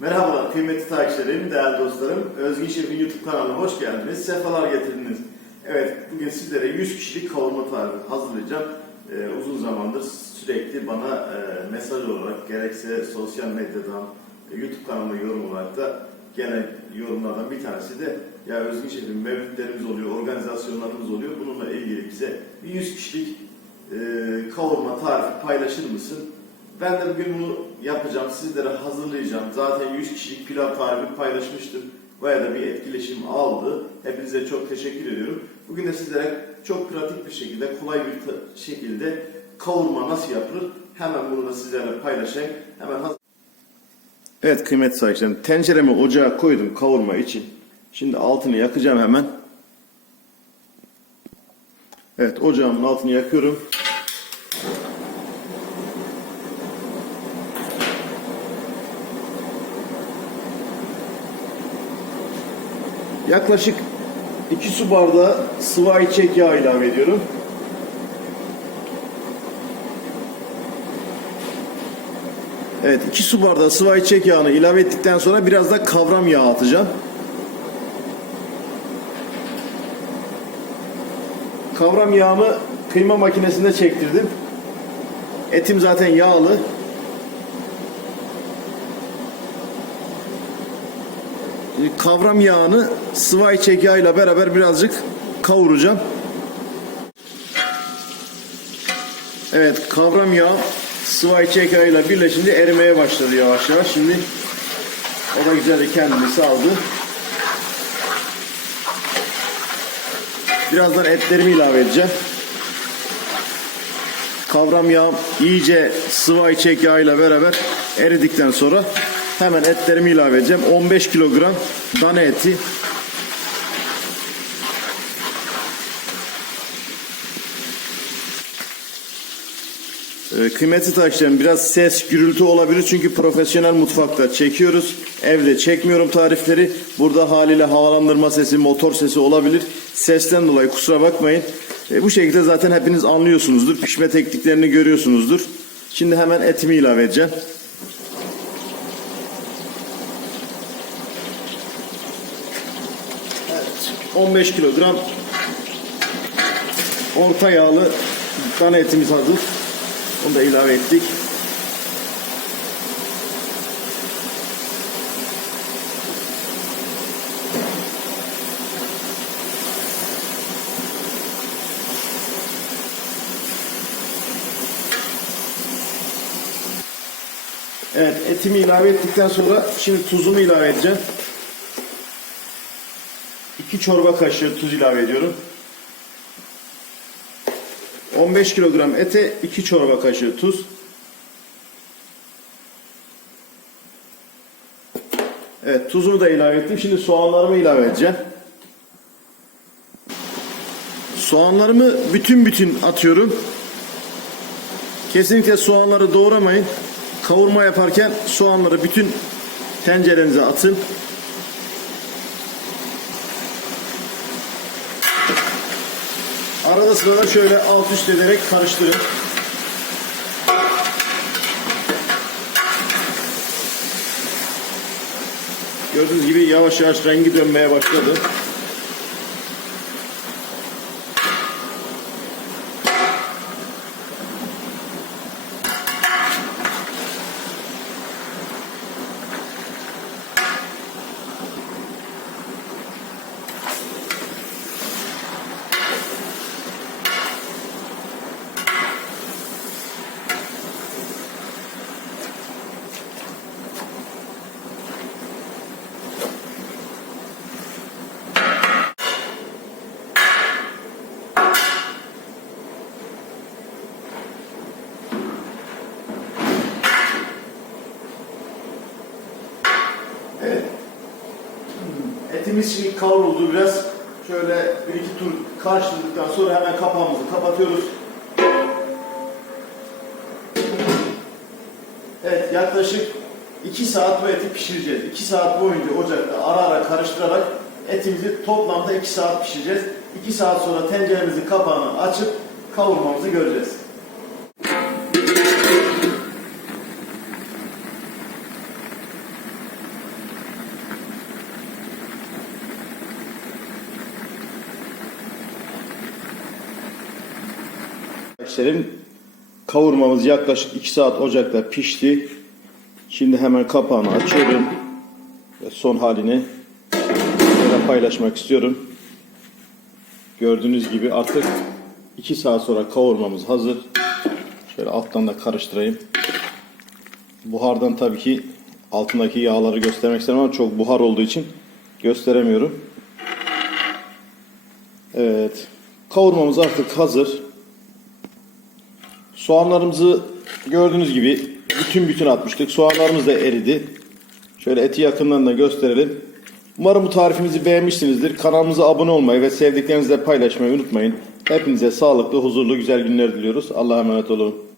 Merhabalar kıymetli takipçilerim, değerli dostlarım. Özgün Şef'in YouTube kanalına hoş geldiniz. Sefalar getirdiniz. Evet, bugün sizlere 100 kişilik kavurma tarifi hazırlayacağım. Ee, uzun zamandır sürekli bana e, mesaj olarak gerekse sosyal medyadan, e, YouTube kanalıma yorum olarak da gelen yorumlardan bir tanesi de ya Özgün Şef'in mevlütlerimiz oluyor, organizasyonlarımız oluyor. Bununla ilgili bize bir 100 kişilik e, kavurma tarifi paylaşır mısın? Ben de bugün bunu yapacağım, sizlere hazırlayacağım. Zaten 100 kişilik pilav tarifi paylaşmıştım. Baya da bir etkileşim aldı. Hepinize çok teşekkür ediyorum. Bugün de sizlere çok pratik bir şekilde, kolay bir şekilde kavurma nasıl yapılır? Hemen bunu da sizlerle paylaşayım. Hemen hazır. Evet kıymetli sahiplerim, tenceremi ocağa koydum kavurma için. Şimdi altını yakacağım hemen. Evet ocağımın altını yakıyorum. Yaklaşık 2 su bardağı sıvı ayçiçek yağı ilave ediyorum. Evet 2 su bardağı sıvı ayçiçek yağını ilave ettikten sonra biraz da kavram yağı atacağım. Kavram yağımı kıyma makinesinde çektirdim. Etim zaten yağlı. Kavram yağını sıvı ayçiçek yağıyla beraber birazcık kavuracağım. Evet kavram yağı sıvı ayçiçek yağıyla birleşince erimeye başladı yavaş yavaş. Şimdi o da güzel bir kendini saldı. Birazdan etlerimi ilave edeceğim. Kavram yağı iyice sıvı ayçiçek yağıyla beraber eridikten sonra hemen etlerimi ilave edeceğim. 15 kilogram dana eti. Ee, Kıymetli takipçilerim biraz ses gürültü olabilir çünkü profesyonel mutfakta çekiyoruz. Evde çekmiyorum tarifleri. Burada haliyle havalandırma sesi, motor sesi olabilir. Sesten dolayı kusura bakmayın. E, bu şekilde zaten hepiniz anlıyorsunuzdur. Pişme tekniklerini görüyorsunuzdur. Şimdi hemen etimi ilave edeceğim. 15 kilogram orta yağlı dana etimiz hazır. Onu da ilave ettik. Evet etimi ilave ettikten sonra şimdi tuzumu ilave edeceğim. 2 çorba kaşığı tuz ilave ediyorum. 15 kilogram ete 2 çorba kaşığı tuz. Evet tuzumu da ilave ettim. Şimdi soğanlarımı ilave edeceğim. Soğanlarımı bütün bütün atıyorum. Kesinlikle soğanları doğramayın. Kavurma yaparken soğanları bütün tencerenize atın. Arada sırada şöyle alt üst ederek karıştırın. Gördüğünüz gibi yavaş yavaş rengi dönmeye başladı. Evet. Etimiz şimdi kavruldu biraz. Şöyle bir iki tur karıştırdıktan sonra hemen kapağımızı kapatıyoruz. Evet yaklaşık 2 saat bu eti pişireceğiz. 2 saat boyunca ocakta ara ara karıştırarak etimizi toplamda 2 saat pişireceğiz. 2 saat sonra tenceremizin kapağını açıp kavurmamızı göreceğiz. Göstereyim. Kavurmamız yaklaşık 2 saat ocakta pişti. Şimdi hemen kapağını açıyorum. Ve son halini sizlere paylaşmak istiyorum. Gördüğünüz gibi artık 2 saat sonra kavurmamız hazır. Şöyle alttan da karıştırayım. Buhardan tabii ki altındaki yağları göstermek istemem ama çok buhar olduğu için gösteremiyorum. Evet. Kavurmamız artık hazır. Soğanlarımızı gördüğünüz gibi bütün bütün atmıştık. Soğanlarımız da eridi. Şöyle eti yakından da gösterelim. Umarım bu tarifimizi beğenmişsinizdir. Kanalımıza abone olmayı ve sevdiklerinizle paylaşmayı unutmayın. Hepinize sağlıklı, huzurlu, güzel günler diliyoruz. Allah'a emanet olun.